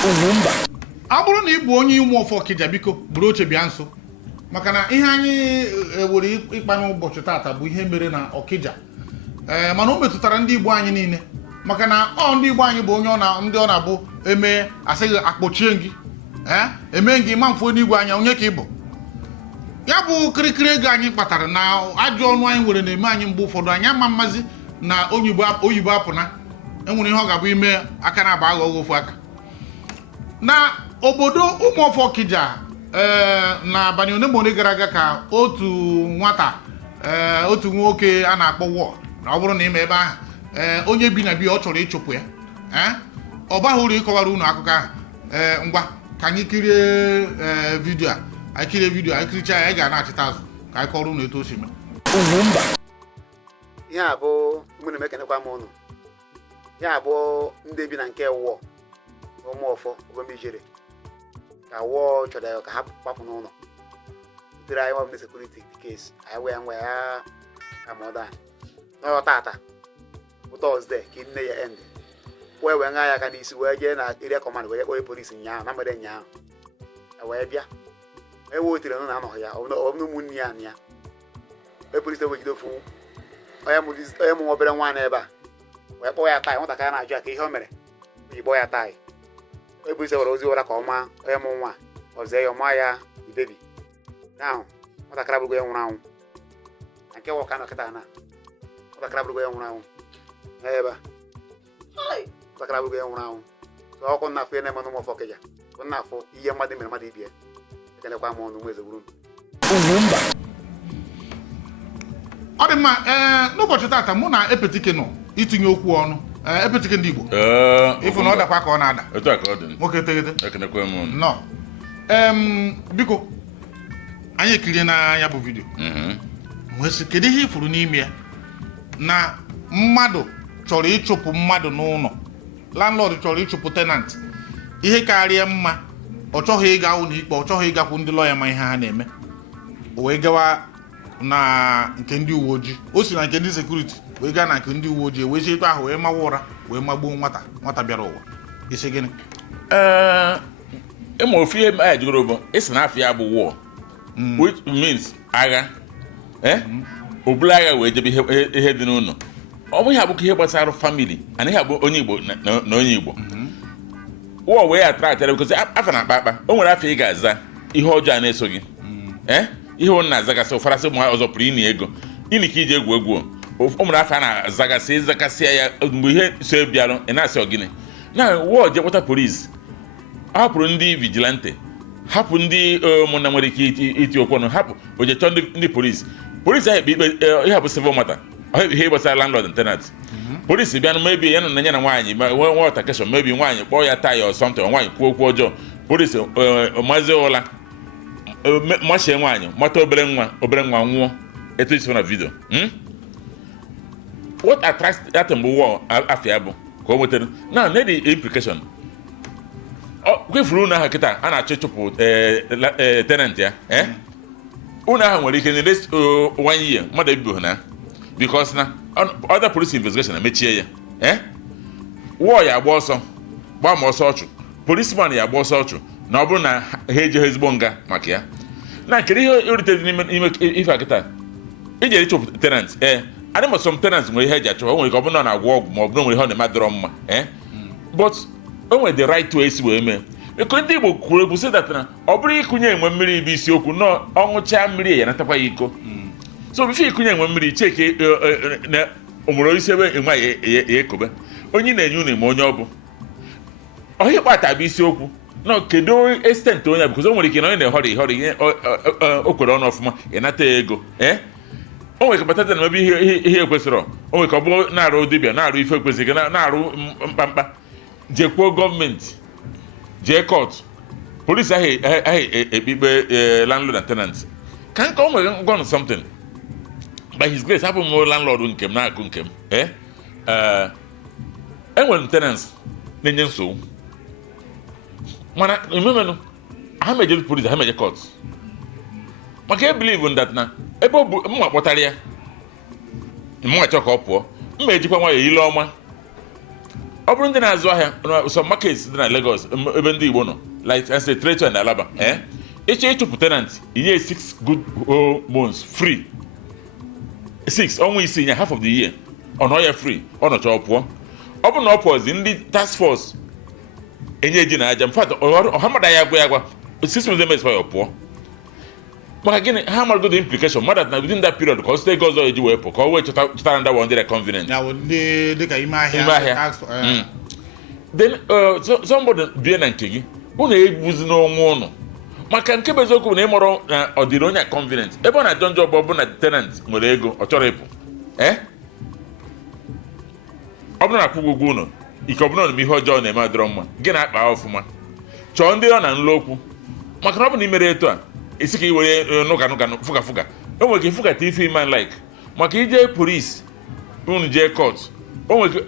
UGWUMBA. Abụrụ na ịbụ onye ụmụ ọfọ Okija biko buru oche bịa nso maka na ihe anyị were ịkpa n'ụbọchị tata bụ ihe mere na Okija mana o metụtara ndị Igbo anyị niile maka na ndị Igbo anyị bụ onye ndị ọ na-abụ eme asịghị akpọchie gị eme gị ma mfu n'igwe anya onye ka ị bụ ya bụ kirikiri ego anyị kpatara na ajọ ọnụ anyị nwere na-eme anyị mgbe ụfọdụ anyị ama mmazi na oyibo apụna enwere ihe ọ ga-abụ ime aka na-aba aghọghọ ofu aka na obodo ụmụọfọ Okija n'abalị one ma one gara aga ka otu nwata otu nwoke a na-akpọ Wọ na ọ bụrụ na ime ebe ahụ onye bi na bi ọ chọrọ ịchụpụ ya ọ baghị uru ịkọwara unu akụkọ ahụ ngwa ka anyị kirie vidio a anyị kirie vidio anyị kiricha ya anyị ga na-achịta azụ ka anyị kọrọ unu etu o si mee. UGWUMBA. Ihe a bụ mụ na-emekenekwa m ụnụ ihe a bụ ndị bi na nke Wọ ụmụọfọ Ogombijere ka Wọ chọrọ ya ka ha kpapụ n'ụlọ butere anyị nwabụ sekuriti kes anyị wee nwe ya ka mọda n'ọrụ tata bụ Tọzdee ka nne ya end wee ṅaa ya aka n'isi wee jee na area command wee kpọrọ polisi nyaahụ na mgbede nyaahụ wee bịa wee wetere nụ na anọghị ya ọbụna ụmụnne ya na ya wee polisi wegide ofu onye mụ obere nwa n'ebe a wee kpọọ ya taị nwatakịrị na-ajụ ya ka ihe o mere o ji kpọọ ya taị wee polisi were ozi ụra ka ọma onye mụ nwa ọzọ ya ọma ya ibebi ahụ nwatakịrị abụrụgo ya nwụrụ anwụ na nke Wọ ka nọ kịta na nwatakịrị abụrụgo ya nwụrụ anwụ n'ebe a nwatakịrị abụrụgo ya nwụrụ anwụ so ọkụ nnafọ ya na-eme n'ụmụọfọ Okija bụ nnafọ ihe mmadụ mere mmadụ ibie ekelekwa m ọnụ nwa eze gburu m. UGWUMBA. Ọ dị mma n'ụbọchị tata mụ na Epetike nọ itinye okwu ọnụ Epetike ndị Igbo ịfụ na ọ dakwa ka ọ na-ada nwoke teghete nọ biko anyị ekirie na ya bụ vidio wee sị kedu ihe ifuru n'ime ya na mmadụ chọrọ ịchụpụ mmadụ n'ụlọ landlord chọrọ ịchụpụ tenant ihe karịa mma ọ chọghị ịga ụlọ ikpe ọ chọghị ịgakwu ndị lọya ma ihe ha na-eme o wee gawa na nke ndị uwe ojii o si na nke ndị sekuriti wee gaa na nke ndị uwe ojii wee etu ahụ wee mawa ụra wee magbuo nwata bịara ụwa isi gịnị ịma ofu ihe anyị jigoro bụ isi na afọ ya bụ war which means agha obula agha wee jebe ihe dị n'ụlọ ọ bụ ihe abụkọ ihe gbasara family ana ihe abụ onye Igbo na onye Igbo war wee attract because afọ na akpa o nwere afọ ị ga-aza ihe ọjọọ na-eso gị ihe ọ na-azagasị ụfarasị ụmụ ọzọ pụrụ ịnị ego ịnị ka iji egwu egwu o nwere afọ a na-azagasị ịzagasịa ya mgbe ihe so bịarụ ị na-asị ọgịnị na wọọ je kpọta polisi hapụrụ ndị vigilante hapụ ndị ụmụnna nwere ike iti okwu ọnụ hapụ oje chọọ ndị polisi ahụ ekpe ikpe ihe bụ civil matter ihe gbasara landlord and tenant polisi bịa mebi ya na ya na nwaanyị nwe ọtakeshọn mebi nwaanyị kpọọ ya taya or something nwaanyị kwuo okwu ọjọọ polisi mazi ụla machie nwaanyị mata obere nwa nwụọ etu isi na vidio what attracts that mgbe war afia bụ ka o nwetara na the implication kwefuru ụlọ ahụ kịta a na-achọ ịchụpụ tenant ya ụlọ ahụ nwere ike n'ele 1 year mmadụ ebibeghị na because na other police investigation emechie ya war ya agba ọsọ gbaa ma ọsọ ọchụ policeman ya agba ọsọ ọchụ na ọ bụrụ na ha ejeghị ezigbo nga maka ya na nkiri ihe erite dị n'ime ife akịta iji ịchụpụ tenant adị ma some tenants nwere ihe eji achọ o nwere ka ọ bụrụ na na-agwọ ọgwụ ma ọ bụrụ nwere ihe ọ na-emadọrọ mma but o nwere the right way esi wee mee eko ndị Igbo kwuru ekwu sị dat na ọ bụrụ ịkụnye enwe mmiri bụ isiokwu na ọṅụchaa mmiri ya natakwa ya iko so bifo ịkụnye enwe mmiri cheke na omere isi ebe enwe ya ekobe onye na-enye unu eme onye ọ bụ ọhịa kpata bụ isiokwu na kedu extent onye bụ o nwere ike na onye na-ehọrị o kwere ọnụ ọfụma ya nata ego o nwere ka batata na ebe ihe ekwesịrọ o nwere ka ọ bụ na-arụ dibịa na-arụ ife ekwesịghị na-arụ mkpamkpa jekwuo gọọmenti jee kọt polisi ahụ ekpikpe landlord and tenant ka nke o nwere ngwanụ something by his grace hapụ m landlord nke m na-akụ nke m enwere m tenants na-enye nsogbu mana ememenụ ha meje polisi ha meje kọt maka e believe that na ebe ọ bụ mma kpọtara ya mma chọ ka ọ pụọ mma ejikwa nwayọ ile ọma ọ bụrụ ndị na-azụ ahịa some markets dị na Lagos ebe ndị Igbo nọ like I say Trecho and Alaba ịchọ ịchụpụ tenant inye 6 good months free 6 ọnwa isii nya half of the year ọ nọ ya free ọ nọcha ọpụọ ọ bụ na ọ pụọzi ndị task force enye ji na aja mfat ọha mmadụ ya agwa 6 months expire ọpụọ maka gịnị ha marago the implication mmadụ na within that period ka ọ site ego ọzọ eji wee pụ ka ọ wee chọtara ndị ndị convenient then somebody bie na nke gị unu egbuzi n'onwe ụnụ maka nke bụ eziokwu na ịmụrụ na ọ dịrị onye convenient ebe ọ na-ajọ njọ bụ na tenant nwere ego ọ chọrọ ịpụ ọ bụrụ na akwụgwọ ụgwọ ụlọ ike ọ bụrụ na ihe ọjọọ na-eme adịrọ mma gị na-akpa ọfụma chọọ ndị ọ na nlọ okwu maka na ọ bụ na imere etu a isi ka i were nụga fụga o nwere ka ifụgata ife iman like maka ije polis unu jee court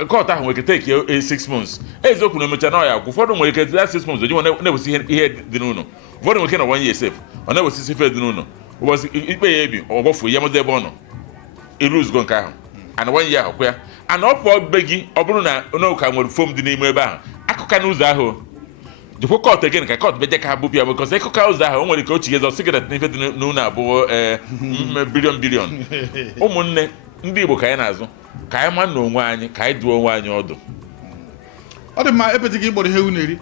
court ahụ nwere take 6 months eziokwu na emecha na ya agwụ ụfọdụ nwere ike 6 months oji na-ewesi ihe dị n'ụlọ ụfọdụ nwere ike na 1 year safe ọ na-ewesi ife dị n'ụlọ ụbọchị ikpe ya ebi ọgbafu ya mụdụ ebe ọ nọ iruzgo nke ahụ ana 1 year ahụ ya ana ọ pụọ be gị ọ bụrụ na n'ụka nwere fom dị n'ime ebe ahụ akụka n'ụzọ ahụ jikwa kọt again ka kọt beje ka ha bụpịa bụkọs ịkụka ụzọ ahụ o nwere ka o chigezọ sigaret n'ife dị n'ụlọ abụọ bilion ụmụnne ndị Igbo ka anyị na-azụ ka anyị ma na onwe anyị ka anyị duo onwe anyị ọdụ ọ dị mma epetighị ịgbọrọ ihe unu-eri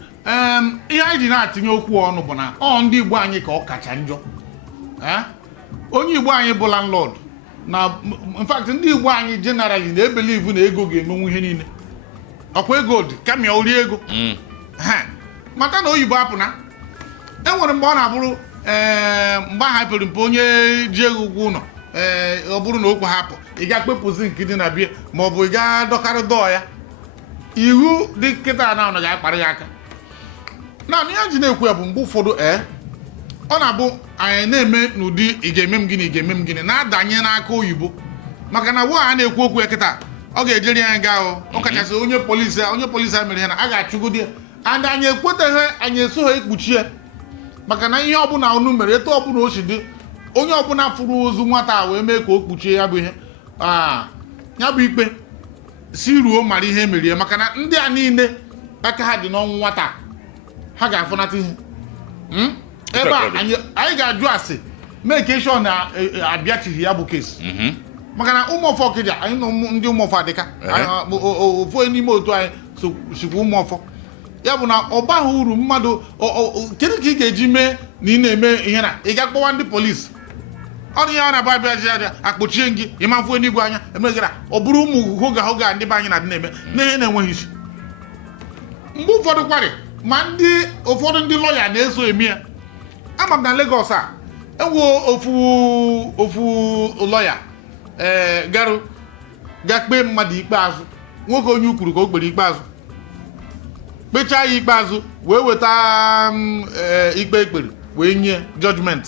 ihe anyị ji na-atinye okwu ọnụ bụ na ndị Igbo anyị ka ọ kacha njọ onye Igbo anyị bụ landlord na in fact ndị Igbo anyị generally na-ebelivu na ego ga-emenwu ihe niile ọkwa ego dị kama ori ego mata na oyibo apụna enwere mgbe ọ na-abụrụ mgbe aha pere mpe onye ji ego ụgwọ ụlọ ọ bụrụ na okwe hapụ ị ga-akpepụzi nke dị na bie ma ọ bụ ị ga-adọkarị dọọ ya iwu dị kịta na ọ ga-akparị ya aka naanị ya ji na-ekwu ya bụ mgbe ụfọdụ ọ na-abụ anyị na-eme n'ụdị ị ga-eme m gịnị na-adanye n'aka oyibo maka na a na-ekwu okwu ya kịta ọ ga-ejeri ya nga ahụ ọ kachasị onye polisi a mere ya na a ga-achụgodi ya and anyị ekweteghị anyị eso ha ekpuchi ya maka na ihe ọbụla unu mere etu ọbụla o si dị onye ọbụla fụrụ ozu nwata a wee mee ka o kpuchie ya bụ ihe ya bụ ikpe si ruo mara ihe merie maka na ndị a niile aka ha dị n'ọnwụ nwata ha ga-afụnata ihe ebe a anyị ga-ajụ asị make sure na abịachighị ya bụ kesi maka na ụmụọfọ Okija anyị na ndị ụmụọfọ adịka ofu n'ime otu anyị sikwa ụmụọfọ ya bụ na ọ baghị uru mmadụ kedu ka ị ga-eji mee na ị na-eme ihe na ị ga-akpọwa ndị polisi ọrụ ihe ọ na-aba abịa akpọchie gị ịmafụ n'igwe anya emegara ọ bụrụ ụmụ hoga ndị be anyị na-adị na-eme na ihe na-enweghị isi mgbe ụfọdụ kwarị ma ụfọdụ ndị lọya na-eso eme ya ama m na Lagos a enwe ofu lọya ga kpee mmadụ ikpeazụ nwoke onye ukwuru ka o kpere ikpeazụ kpechaa ya ikpeazụ wee weta ikpe ekpere wee nye judgment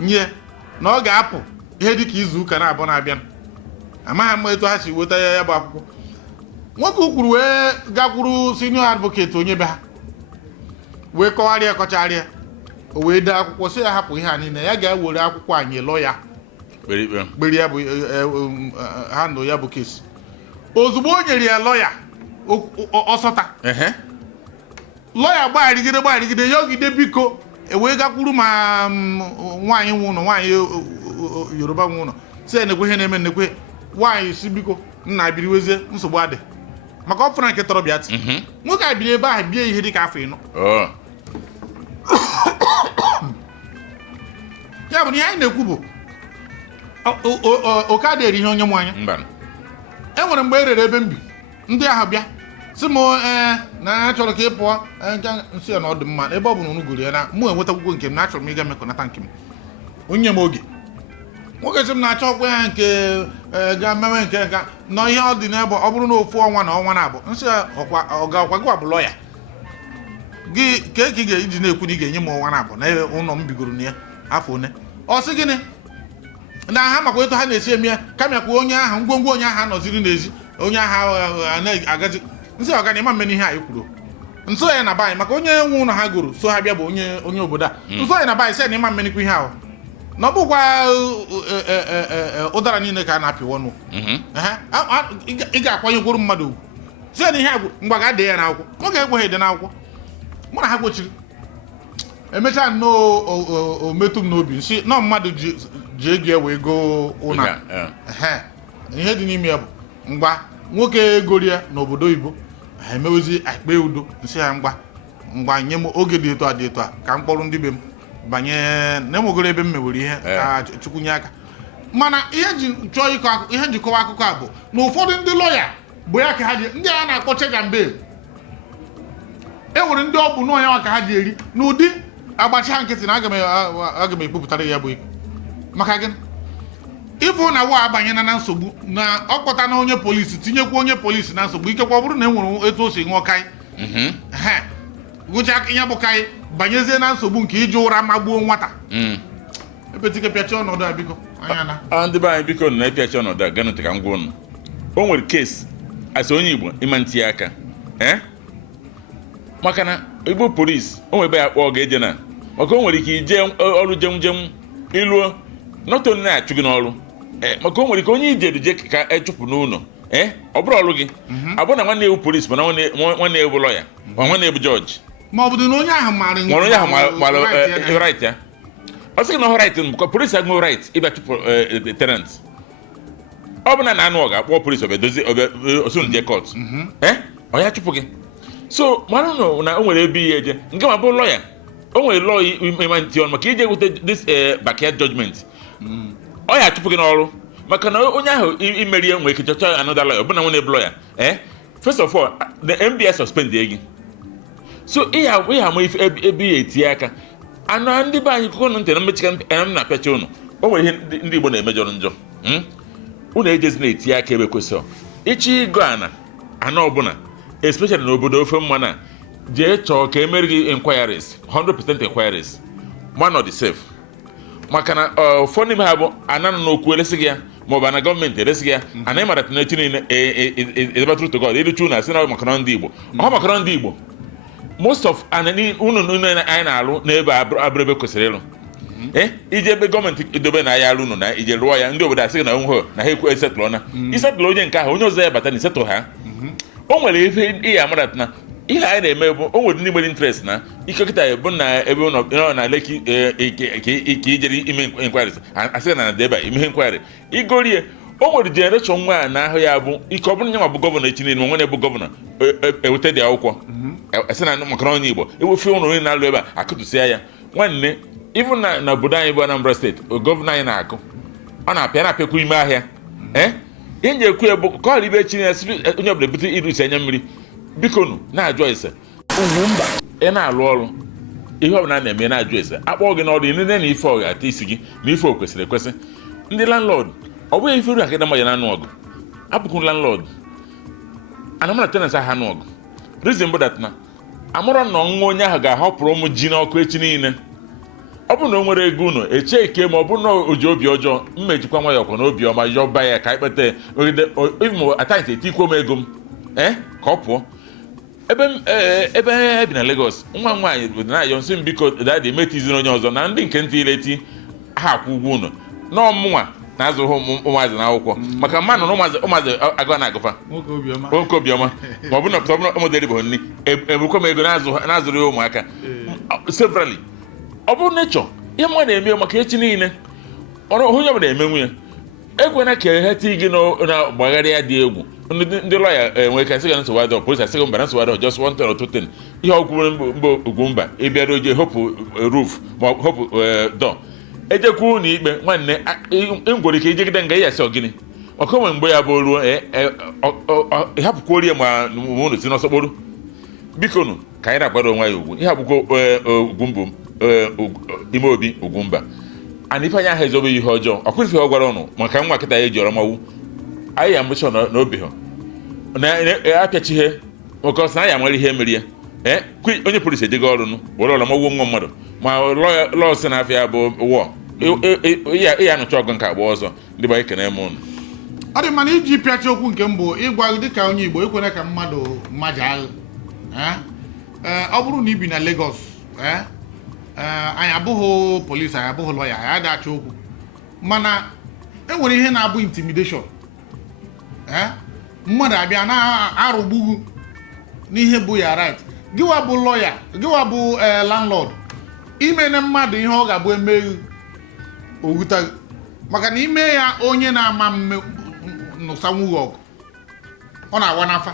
nye na ọ ga-apụ ihe dịka izu ụka na-abụ na-abịa amaghị m etu ha si weta ya bụ akwụkwọ nwoke ukwuru wee gakwuru senior advocate onye be ha wee kọgharịa kọcharịa o wee dee akwụkwọ sị ya hapụ ihe a niile ya ga-ewere akwụkwọ anyị lọ ya kpere ya bụ ha ndụ ya bụ kesi ozugbo o nyere ya lọya ọsọta lọya gbagharịgide ya ogide biko ewee gakwuru ma nwaanyị nwe ụlọ nwaanyị Yoruba nwe ụlọ si ya nekwe ihe na-eme nnekwe nwaanyị si biko nna biriwezie nsogbu adị maka ọ fụra nke tọrọ bịa ti nwoke a biri ebe ahụ bie ihe dịka afọ 4 ya bụ na ihe anyị na-ekwu bụ oke adịghị ihe onye mụ anya enwere mgbe e rere ebe m bi ndị ahụ bịa si m na achọrọ ka ị pụọ nsị ya na ọ dị mma ebe ọ bụ na unu gụrụ ya na mụ enwetakwukwo nke m na achọrọ m ịga mekọnata nke m onye m oge nwoke sị m na-achọ ọkwa ya nke ga-emewe nke ga nọ ihe ọ dị n'ebe ọ bụrụ na ofu ọnwa na ọnwa na-abụ nsị ya ọkwa gị bụ lọya gị ka ị ga-eji na-ekwu na ị ga-enye m ọnwa na-abụ na ụlọ m bigoro na ya afọ one ọ sị gịnị na ha makwa etu ha na-esi eme ya kamịakwa onye ahụ ngwongwo onye ahụ anọziri n'ezi onye ahụ na-agazi nsị ọgana ịma mmeni ihe anyị kwuru nso ya na baanyị maka onye nwe ụlọ ha goro so ha bịa bụ onye obodo a nso ya na baanyị sị na ịma mmenikwa ihe ahụ na ọ bụkwa ụdara niile ka a na-apịwa ọnụ ị ga-akwanyekwuru mmadụ ugwu sị na ihe agwụ mgba ga dee ya n'akwụkwọ oge ekweghị dị n'akwụkwọ mụ na ha kpochiri emechaa nnọọ o metụ m n'obi nsị nọ mmadụ ji ego wee goo ụna ihe dị n'ime ya bụ mgba nwoke egori ya n'obodo oyibo ha emewezi akpa udo nsị ya mgba nye m oge dị etu a ka m kpọrọ ndị be m banye na enwegoro ebe m mewere ihe ka Chukwu nye aka mana ihe ji kọwa akụkọ a bụ na ụfọdụ ndị lọya bụ ya ka ha ji ndị a na-akpọ check and bail e nwere ndị ọ bụ n'ọnya ka ha ji eri n'ụdị agbacha nkịtị na aga m ekwupụtara ya bụ ikwu maka gịnị ịfụ na wa abanyela na nsogbu na ọkpọta na onye polisi tinyekwa onye polisi na nsogbu ikekwa ọ bụrụ na e nwere etu o si ṅụọ kai gụcha ihe bụ kai banyezie na nsogbu nke iji ụra magbuo nwata epetike pịachi ọnọdụ a biko anya na ndị be anyị biko na epiachi ọnọdụ a ganụtị ka m gwa ụnụ o nwere kesi asị onye Igbo ịma ntinye aka maka na Igbo polisi o nwere ebe ya kpọọ ga-eje na maka o nwere ike ije ọrụ jem iluo nọtọ na-achụ gị n'ọrụ maka o nwere ike onye ije je ka echụpụ n'ụlọ ọ bụrụ ọrụ gị abụ na nwanne ewu polisi mana nwanne ewu lọya ma nwanne ewu jọji ma ọ bụ na onye ahụ mara right ya ọ sị na ọ right bụ polisi agụghị right ịbịa chụpụ tenant ọ bụ na anụ ọ ga-akpọ polisi osun je court ọ ya chụpụ gị so mara na o nwere ebe ihe eje nke ma bụ lọya o nwere lọya ịma ntị ọnụ maka ije gwute this backyard judgment ọ ya achụpụ gị n'ọrụ maka na onye ahụ imeri ya nwere ike chọcha another lawyer ọ bụ na nwe na-ebu lọya first of all the MBS suspend gị so ihe ama ebe ya etinye aka anụ ndị be anyị kụkọ nụ ntị na mmechika m na-apịacha ụnụ o nwere ihe ndị Igbo na-emejọrọ njọ ụnụ ejezi na-etinye aka ebe kwesịrị ịchị ịgụ ana ọbụla especially n'obodo ofe mmana jee chọọ ka emere gị inquiries 100% inquiries man of the safe maka na ụfọdụ n'ime ha bụ ananụ n'okwu elesi gị ya maọbụ na gọọmenti eresi gị ya ana ịmara tinechi niile edebatụrụ to God iruchu na asị na makara ndị Igbo ọ makara ndị Igbo most of unu niile anyị na-alụ n'ebe abụrụ ebe kwesịrị ịlụ ije ebe gọọmenti edobe na ya alụ ụnụ na ije lụọ ya ndị obodo asị gị na onwe na ha ekwe esetụlụ na isetụlụ onye nke ahụ onye ọzọ ya bata na isetụ ha o nwere ife ihe amarat na ihe anyị na-eme bụ o nwere ndị nwere interest na ike kịta bụ na ebe ụlọ na Lekki ka ijere ime inquiries asị na deba ime inquiry igorie o nwere generation nwa a na ahụ ya bụ ike ọ bụrụ nye ma bụ gọvanọ echi niile nwe na-ebu gọvanọ eweta dị akwụkwọ asị na maka onye Igbo ewefe ụlọ onye na-alụ ebe a akụtụsịa ya nwanne ịbụ na obodo anyị bụ Anambra steeti gọvanọ anyị na-akụ ọ na-apịakwa ime ahịa ihe nji ekwu ya bụ ka ọrụ ibe echi onye ọbụla ebute irusi anya mmiri biko nụ na-ajụ ese UGWUMBA ị na-alụ ọrụ ihe ọbụla na-eme na-ajụ ese akpọ gị n'ọrụ nne na ife ọ ga-ata isi gị na ife o kwesịrị ekwesị ndị landlord ọ bụghị ife uru akịda mmadụ na-anụ ọgụ abụkwu landlord anamana tenants ahụ anụ ọgụ reason bụ that na amụrụ na ọnwụnwa onye ahụ ga-ahọpụrụ ụmụ ji n'ọkụ echi niile ọ bụ na o nwere ego unu eche ike ma ọ bụ na o ji obi ọjọọ mmejikwa nwa ya ọkwa na obi ọma yọba ya ka ikpete atanyị etikwo m ego m ka ọ pụọ ebe ebi na Lagos nwa nwaanyị bụ na-ayọ nsị m biko dadị emetiziri onye ọzọ na ndị nke ntị ileti ha akwụ ụgwọ unu n'ọmụnwa na-azụghị ụmụazị n'akwụkwọ maka mmanụ na ụmụazị agụ na-agụfa nwoke obiọma ma ọ bụ na pụta ụmụderi bụ nri ebukwa m ego na-azụrụ ya ụmụaka severally ọ bụrụ nature ihe mma na-eme maka echi niile onye ọbụla eme nwunye ekwena ka eheti gị na gbagharị ya dị egwu ndị lọya enwe ka sịga nsogbu adọ polisi asịghị mba na nsogbu adọ just one ten or two ten ihe ọkwụrụ mba UGWUMBA ịbịara oje hopụ roof ma hopụ dọ ejekwu na ikpe nwanne ngwere ike ijegide nga ya asị ọgịnị ọka onwe mgbe ya bụ ruo hapụkwa orie ma ụnụ si n'ọsọkporo biko nụ ka anyị na-agbado onwe ya ugwu ihe abụkwa UGWUMBA ime obi UGWUMBA ana ife anyị ahụ ezobe ihe ọjọọ ọkwụrụ ife ọ gwara ụnụ maka nwa kịta ya eji ọrọmawu anyị ya mbụcha na obi ha na-apịachihe oke ọsọ na ya nwere ihe mere ya onye polisi ejego ọrụ nụ were ọrọmawuo nwa mmadụ ma lọọsị na afịa bụ wọ ya anụcha ọgụ nke agba ọzọ ndị bụ ekene m ụnụ ọ dị mana iji pịachi okwu nke mbụ ịgwa dịka onye Igbo ekwere ka mmadụ mmaja agụ ọ bụrụ na ibi na Lagos anyị abụghị polisi anyị abụghị lọya anyị adachi okwu mana enwere ihe na-abụ intimidation mmadụ abịa na-arụgbughu n'ihe bụ ya right gịwa bụ lọya gịwa bụ landlord ime na mmadụ ihe ọ ga-abụ emeghị owutaghị maka na ime ya onye na-ama nụsanwughị ọgụ ọ na-awa n'afa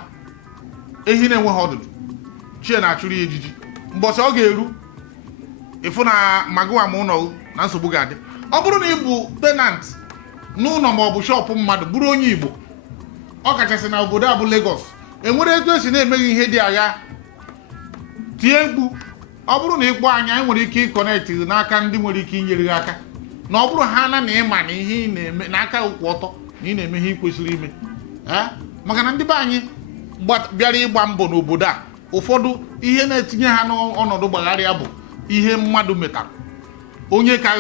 ehi na-enweghị ọdụdụ chie na-achụrụ ya ejiji mbọsị ọ ga-eru ịfụ na magụwa ma ụlọ na nsogbu ga-adị ọ bụrụ na ị bụ tenant n'ụlọ ma ọ bụ shọpụ mmadụ bụrụ onye Igbo ọ kachasị na obodo a bụ Lagos enwere etu esi na-emeghị ihe dị agha tie mkpu ọ bụrụ na ịkpọ anya anyị nwere ike ịkọnetị n'aka ndị nwere ike inyere gị aka na ọ bụrụ ha na ịma na ihe ị na-eme n'aka ụkwụ ọtọ na ị na-eme ihe ị kwesịrị ime maka na ndị be anyị bịara ịgba mbọ n'obodo a ụfọdụ ihe na-etinye ha n'ọnọdụ gbagharịa bụ ihe mmadụ metara onye ka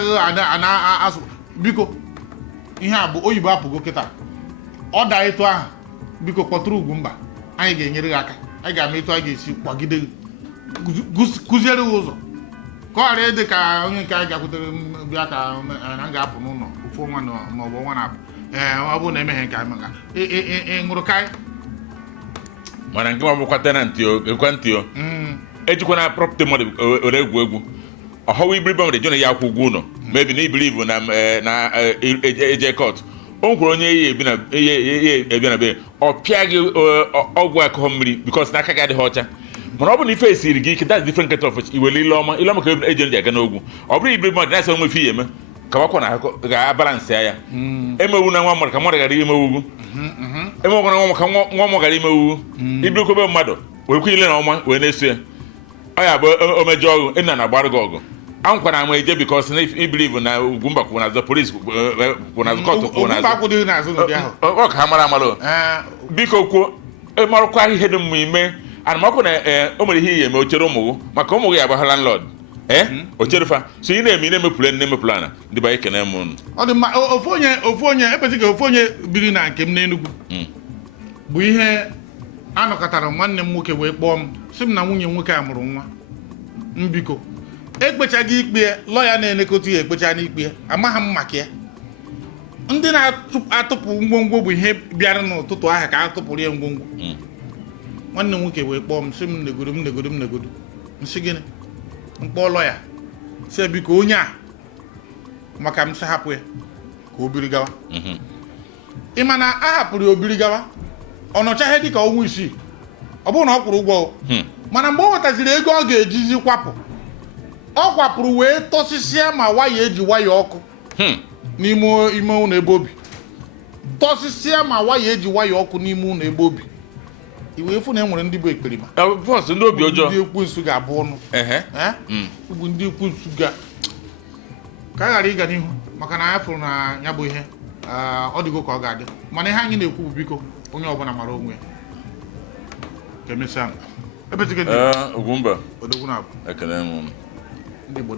na-asụ biko ihe a bụ oyibo apụgo kịta ọ daa etu ahụ biko kpọtụrụ Ugwumba anyị ga-enyere gị aka anyị ga-ama etu anyị ga-esi kwagide gị kụziere gị ụzọ ka ọ ghara ịdị ka onye nke anyị gakwutere bịa ka na ga-apụ n'ụlọ ofu ọnwa ma ọ bụ ọnwa na-apụ ọ bụrụ na emeghe nke anyị maka ṅụrụ ka anyị mana nke ma bụkwa tenantị ekwentị ejikwana prọpụtị mmadụ ore egwu ọhọwa ibiribe nwere jona ya akwụ ụgwọ ụlọ mebi na ibirivu na eje kọt o nkwere onye ihe ebi na be ọ pịa gị ọgwụ akụkọ mmiri bikos n'aka gị adịghị ọcha mana ọ bụ na ife esiri gị ike that's different kind of iwere ile ọma ka eji aga n'ogwu ọ bụrụ ibiribe mmadụ na-asa onwe ife ihe eme ka wakwa na ga-abalansị ya emewu na nwa mmadụ ka mmadụ gara imewugwu emewụkwa na nwa ka nwa mmadụ gara imewugwu ibirikobe mmadụ werekwa ile na ọma wee na-eso ya ọ ya bụ omejọ ọgụ nna na-agbara gị ọgụ anwụkwana ama eje bikos na ibirivu na Ugwumba kwụ n'azụ polis kwụ n'azụ kọtụ kwụ n'azụ ọ ka ha mara amalụ biko kwuo ịmarụkwa ihe dị mma ime anụmakwu na o nwere ihe iyi eme ochere ụmụ gị maka ụmụ gị ya agbagha landlord ocherefa so ị na-eme na-emepụrụ ana ndị ba ekene m unu ọ dị mma ofu onye ekpezi ka ofu onye biri na nke m n'Enugu bụ ihe anọkọtara nwanne m nwoke wee kpọọ m sị m na nwunye nwoke a mụrụ nwa mbiko ekpechaghị ikpe lọya na-elekọta ya ekpecha n'ikpe ya amaghị m maka ya ndị na-atụpụ ngwongwo bụ ihe bịara n'ụtụtụ ahụ ka a tụpụrụ ya ngwongwo nwanne m nwoke wee kpọọ m sị m negodo nsị gịnị mkpọ lọya sị biko onye a maka m sị hapụ ya ka o biri gawa ị ma na a hapụrụ ya obiri gawa ọ nọchaghị dịka ọnwa isii ọ bụrụ na ọ kwụrụ ụgwọ mana mgbe ọ nwetaziri ego ọ ga-ejizi kwapụ ọ kwapụrụ wee tọsịsịa ma waya eji waya ọkụ n'ime ụlọ ebe obi tọsịsịa ma waya eji waya ọkụ n'ime ụlọ ebe obi iwe efu na enwere ndị bụ ekperima ndị obi ọjọọ ndị ekwensu ga-abụ ọnụ ugwu ndị ekwensu ka a ghara ịga n'ihu maka na anyị fụrụ na ya bụ ihe ọ dịgo ka ọ ga-adị mana ihe anyị na-ekwu bụ biko onye ọbụla mara onwe ya ka emesịa Ugwumba odogwu na-abụ ekele m ndị Igbo